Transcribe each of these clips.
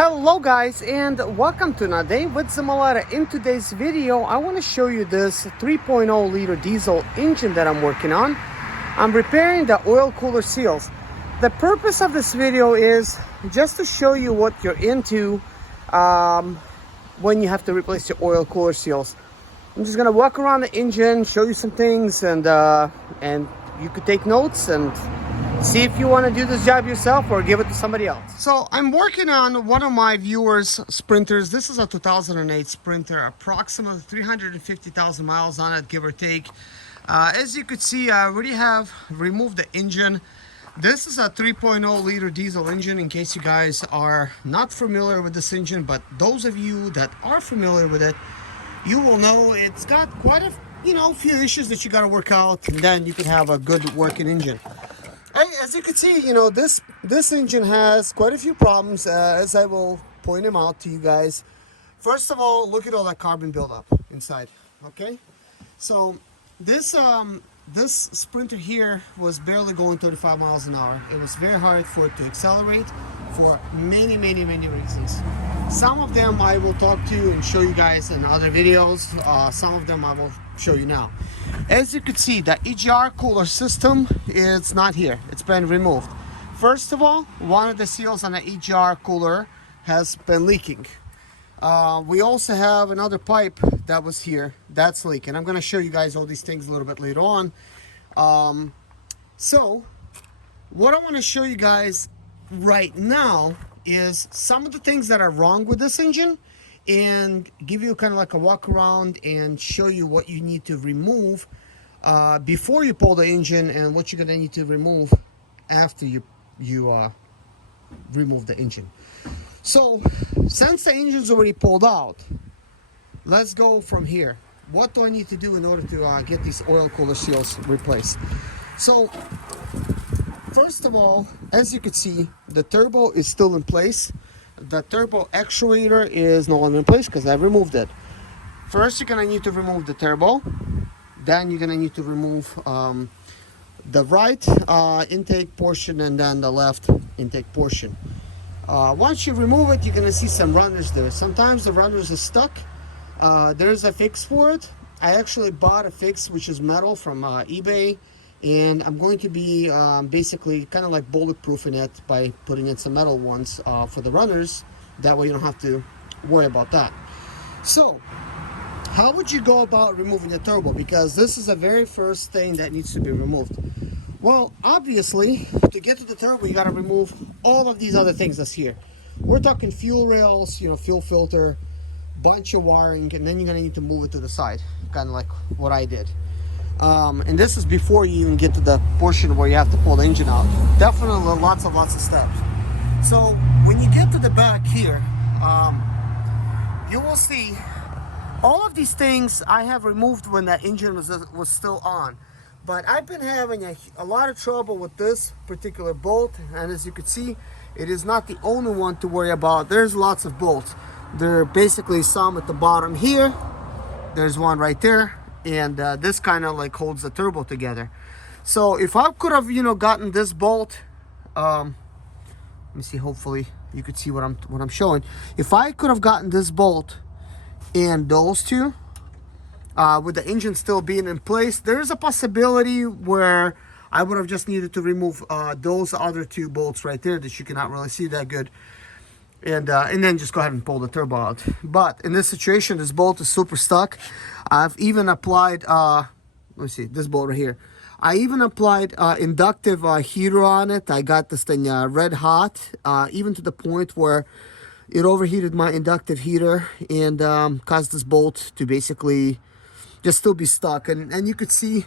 Hello guys, and welcome to another day with Zamalata. In today's video I want to show you this 3.0 liter diesel engine that I'm working on. I'm repairing the oil cooler seals. The purpose of this video is just to show you what you're into when you have to replace your oil cooler seals. I'm just gonna walk around the engine, show you some things, and you could take notes and see if you want to do this job yourself or give it to somebody else. So I'm working on one of my viewers' Sprinters. This is a 2008 Sprinter, approximately 350,000 miles on it, give or take. As you could see, I already have removed the engine. This is a 3.0 liter diesel engine, in case you guys are not familiar with this engine, but those of you that are familiar with it, you will know it's got quite a few issues that you got to work out, and then you can have a good working engine. As you can see, this engine has quite a few problems, as I will point them out to you guys. First of all, look at all that carbon buildup inside. Okay, so this Sprinter here was barely going 35 miles an hour. It was very hard for it to accelerate for many reasons. Some of them I will talk to and show you guys in other videos. Some of them I will show you now. As you can see, the EGR cooler system is not here. It's been removed. First of all, one of the seals on the EGR cooler has been leaking. We also have another pipe that was here that's leaking. I'm going to show you guys all these things a little bit later on. So what I want to show you guys right now is some of the things that are wrong with this engine, and give you kind of like a walk around and show you what you need to remove before you pull the engine, and what you're going to need to remove after you remove the engine. So since the engine's already pulled out, let's go from here. What do I need to do in order to get these oil cooler seals replaced? So first of all, as you can see, the turbo is still in place. The turbo actuator is no longer in place because I removed it. First, you're going to need to remove the turbo. Then you're going to need to remove the right intake portion and then the left intake portion. Once you remove it, you're going to see some runners there. Sometimes the runners are stuck. There's a fix for it. I actually bought a fix which is metal from eBay, and I'm going to be basically kind of like bulletproofing it by putting in some metal ones for the runners. That way you don't have to worry about that. So how would you go about removing the turbo? Because this is the very first thing that needs to be removed. Well, obviously, to get to the turbo, you got to remove all of these other things that's here. We're talking fuel rails, fuel filter, bunch of wiring, and then you're going to need to move it to the side, kind of like what I did. And this is before you even get to the portion where you have to pull the engine out. Definitely lots of steps. So when you get to the back here, you will see all of these things I have removed when that engine was still on. But I've been having a lot of trouble with this particular bolt, and as you can see, it is not the only one to worry about. There's lots of bolts. There are basically some at the bottom here. There's one right there, and this kind of like holds the turbo together. So if I could have gotten this bolt, let me see, hopefully you could see what I'm showing. If I could have gotten this bolt and those two with the engine still being in place, there's a possibility where I would have just needed to remove those other two bolts right there that you cannot really see that good, and then just go ahead and pull the turbo out. But in this situation, this bolt is super stuck. I've even applied let me see, this bolt right here, I even applied inductive heater on it. I got this thing red hot, even to the point where it overheated my inductive heater and caused this bolt to basically just still be stuck. And you could see,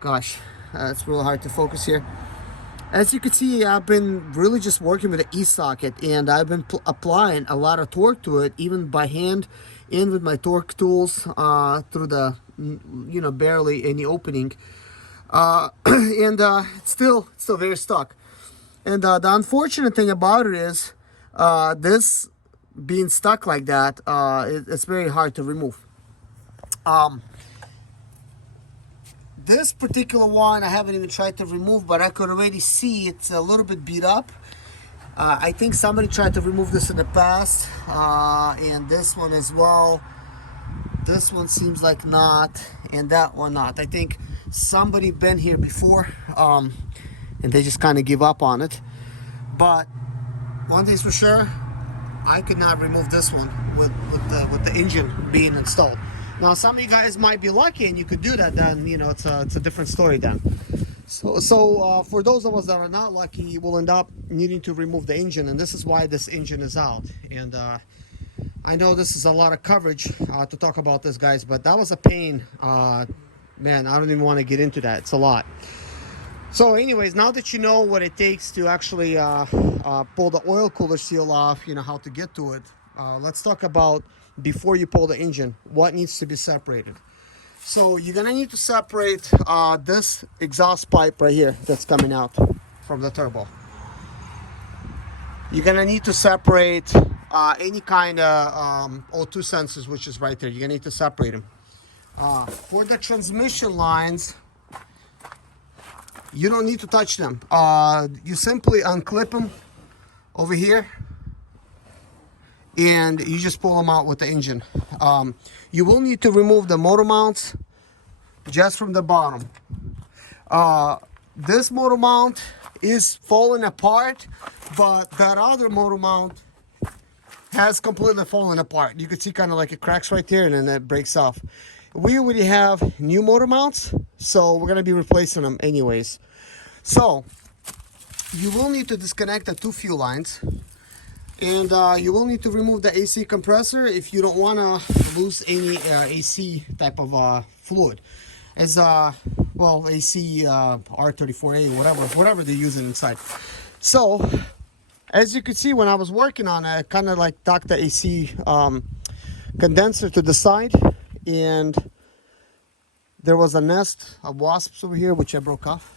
gosh, it's really hard to focus here. As you can see, I've been really just working with the e-socket, and I've been applying a lot of torque to it, even by hand and with my torque tools through the barely any opening, and it's still very stuck. And the unfortunate thing about it is this being stuck like that, it's very hard to remove. This particular one I haven't even tried to remove, but I could already see it's a little bit beat up. I think somebody tried to remove this in the past, and this one as well. This one seems like not, and that one not. I think somebody been here before, and they just kind of give up on it. But one thing's for sure, I could not remove this one with the engine being installed. Now, some of you guys might be lucky and you could do that. Then you know it's a different story then. So for those of us that are not lucky, we'll end up needing to remove the engine, and this is why this engine is out. And I know this is a lot of coverage to talk about this, guys, but that was a pain. Man, I don't even want to get into that. It's a lot. So anyways, now that you know what it takes to actually pull the oil cooler seal off, you know how to get to it, let's talk about before you pull the engine, what needs to be separated. So you're gonna need to separate this exhaust pipe right here that's coming out from the turbo. You're gonna need to separate any kind of O2 sensors, which is right there. You're gonna need to separate them. For the transmission lines, you don't need to touch them. You simply unclip them over here and you just pull them out with the engine. You will need to remove the motor mounts just from the bottom. This motor mount is falling apart, but that other motor mount has completely fallen apart. You can see kind of like it cracks right there and then it breaks off. We already have new motor mounts, so we're going to be replacing them anyways. So you will need to disconnect the two fuel lines, and you will need to remove the AC compressor if you don't want to lose any AC type of fluid. As well, AC R34A, whatever they're using inside. So as you can see, when I was working on it, I kind of like docked the AC condenser to the side, and there was a nest of wasps over here which I broke off.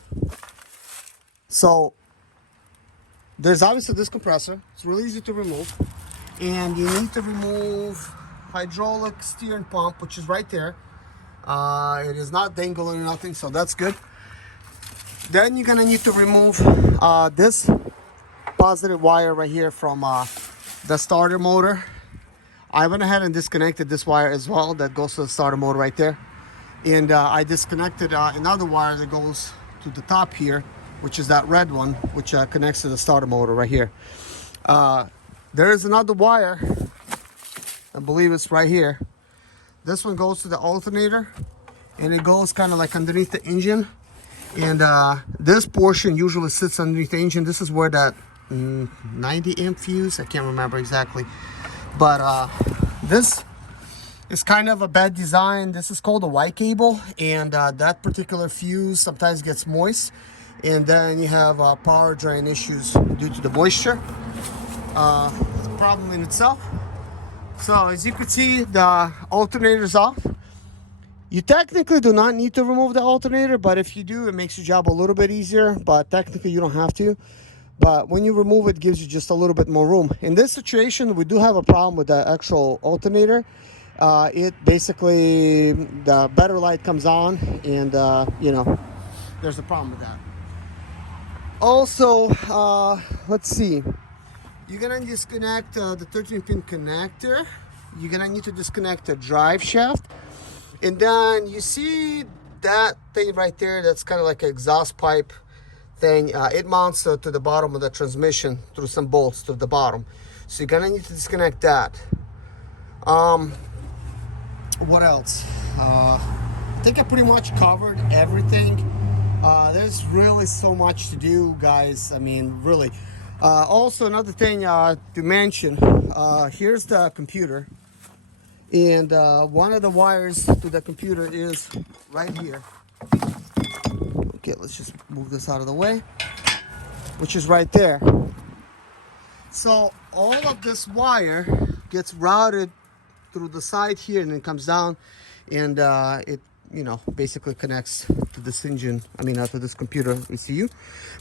So there's obviously this compressor. It's really easy to remove, and you need to remove hydraulic steering pump, which is right there. It is not dangling or nothing, so that's good. Then you're gonna need to remove this positive wire right here from the starter motor. I went ahead and disconnected this wire as well that goes to the starter motor right there, and I disconnected another wire that goes to the top here, which is that red one, which connects to the starter motor right here. There is another wire, I believe it's right here. This one goes to the alternator, and it goes kind of like underneath the engine, and this portion usually sits underneath the engine. This is where that 90 amp fuse, I can't remember exactly, but this is kind of a bad design. This is called a Y cable, and that particular fuse sometimes gets moist, and then you have power drain issues due to the moisture. It's a problem in itself. So as you can see, the alternator is off. You technically do not need to remove the alternator, but if you do, it makes your job a little bit easier, but technically you don't have to. But when you remove it, it gives you just a little bit more room. In this situation, we do have a problem with the actual alternator. It basically, the better light comes on, and you know, there's a problem with that. Also, let's see. You're gonna disconnect the 13-pin connector. You're gonna need to disconnect the drive shaft, and then you see that thing right there. That's kind of like an exhaust pipe thing. It mounts to the bottom of the transmission through some bolts to the bottom. So you're gonna need to disconnect that. What else? I think I pretty much covered everything. There's really so much to do, guys. I mean, really. Also, another thing to mention, here's the computer, and one of the wires to the computer is right here. Okay, let's just move this out of the way, which is right there. So all of this wire gets routed through the side here, and then comes down, and it, you know, basically connects to this engine, to this computer ECU.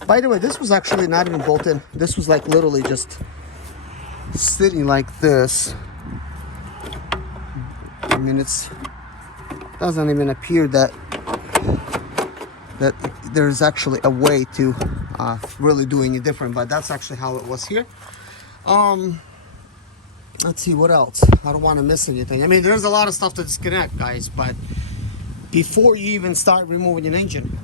By the way, this was actually not even bolted in. This was like literally just sitting like this. I mean, it doesn't even appear that that there's actually a way to really doing it different, but that's actually how it was here. Let's see what else. I don't want to miss anything. I mean, there's a lot of stuff to disconnect, guys, but before you even start removing an engine,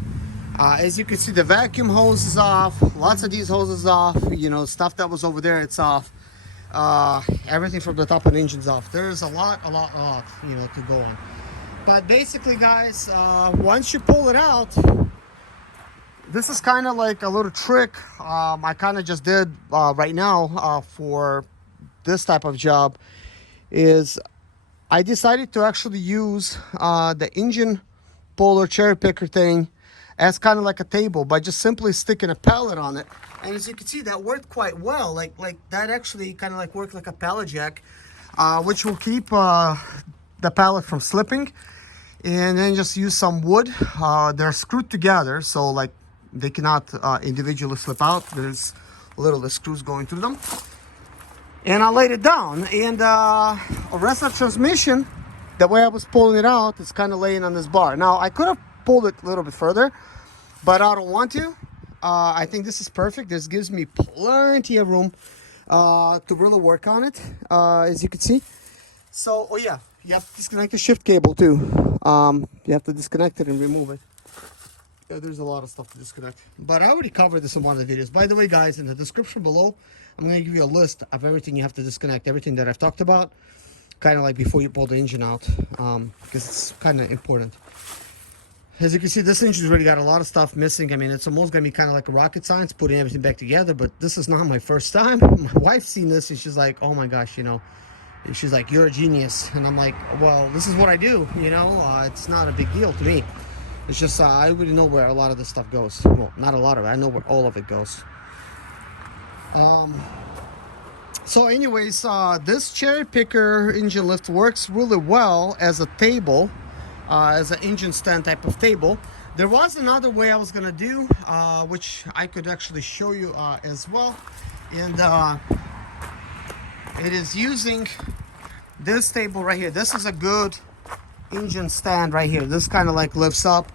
as you can see, the vacuum hose is off, lots of these hoses off, you know, stuff that was over there, it's off. Everything from the top of the engine's off. There's a lot, you know, to go on. But basically, guys, once you pull it out, this is kind of like a little trick I kind of just did right now for this type of job. Is I decided to actually use the engine puller cherry picker thing as kind of like a table by just simply sticking a pallet on it. And as you can see, that worked quite well. Like that actually kind of like worked like a pallet jack, which will keep the pallet from slipping. And then just use some wood. They're screwed together, so like they cannot individually slip out. There's little screws going through them. And I laid it down, and the rest of the transmission, the way I was pulling it out, is kind of laying on this bar. Now I could have pulled it a little bit further, but I don't want to. I think this is perfect. This gives me plenty of room to really work on it, as you can see. So, oh yeah, you have to disconnect the shift cable too. You have to disconnect it and remove it. Yeah, there's a lot of stuff to disconnect, but I already covered this in one of the videos. By the way, guys, in the description below, I'm going to give you a list of everything you have to disconnect, everything that I've talked about, kind of like before you pull the engine out, because it's kind of important. As you can see, this engine's already got a lot of stuff missing. I mean, it's almost going to be kind of like a rocket science, putting everything back together, but this is not my first time. My wife's seen this, and she's like, oh my gosh, you know, she's like, you're a genius. And I'm like, well, this is what I do, you know, it's not a big deal to me. It's just, I already know where a lot of this stuff goes. Well, not a lot of it, I know where all of it goes. So anyways, this cherry picker engine lift works really well as a table, as an engine stand type of table. There was another way I was gonna do, which I could actually show you as well, and it is using this table right here. This is a good engine stand right here. This kind of like lifts up,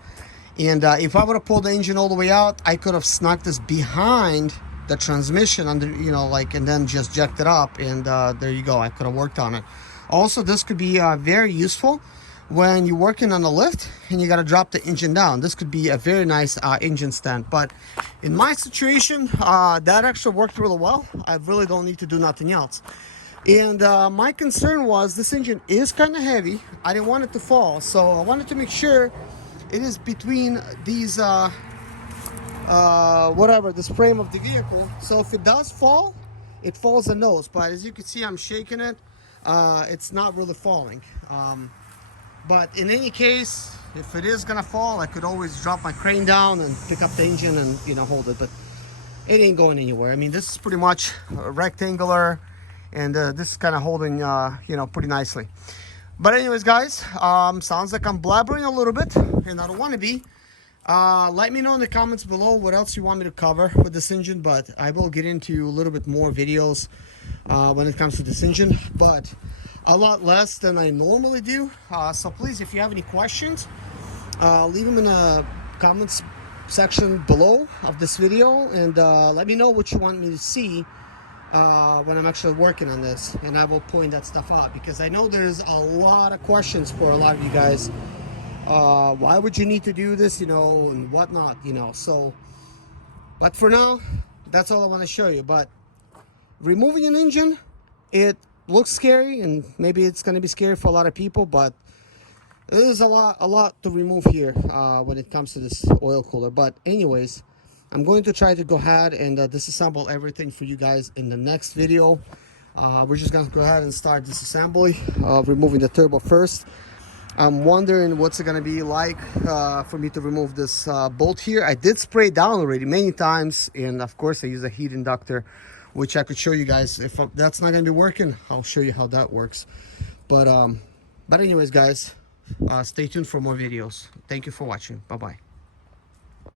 and if I would have pulled the engine all the way out, I could have snuck this behind the transmission under, you know, like, and then just jacked it up, and there you go, I could have worked on it. Also, this could be very useful when you're working on a lift and you got to drop the engine down. This could be a very nice engine stand. But in my situation, that actually worked really well. I really don't need to do nothing else. And my concern was this engine is kind of heavy. I didn't want it to fall, so I wanted to make sure it is between these whatever, this frame of the vehicle. So if it does fall, it falls the nose. But as you can see, I'm shaking it. It's not really falling. But in any case, if it is gonna fall, I could always drop my crane down and pick up the engine and, you know, hold it. But it ain't going anywhere. I mean, this is pretty much rectangular, and this is kind of holding, you know, pretty nicely. But anyways, guys, sounds like I'm blabbering a little bit, and I don't want to be. Let me know in the comments below what else you want me to cover with this engine, but I will get into a little bit more videos when it comes to this engine, but a lot less than I normally do. So please, if you have any questions, leave them in the comments section below of this video, and let me know what you want me to see when I'm actually working on this, and I will point that stuff out, because I know there's a lot of questions for a lot of you guys. Why would you need to do this, you know, and whatnot, you know. So, but for now, that's all I want to show you. But removing an engine, it looks scary, and maybe it's going to be scary for a lot of people, but there's a lot to remove here when it comes to this oil cooler. But anyways, I'm going to try to go ahead and disassemble everything for you guys in the next video. We're just going to go ahead and start disassembly, removing the turbo first. I'm wondering what's it going to be like for me to remove this bolt here. I did spray it down already many times, and of course I use a heat inductor, which I could show you guys. If that's not going to be working, I'll show you how that works. But anyways, guys, stay tuned for more videos. Thank you for watching. Bye bye.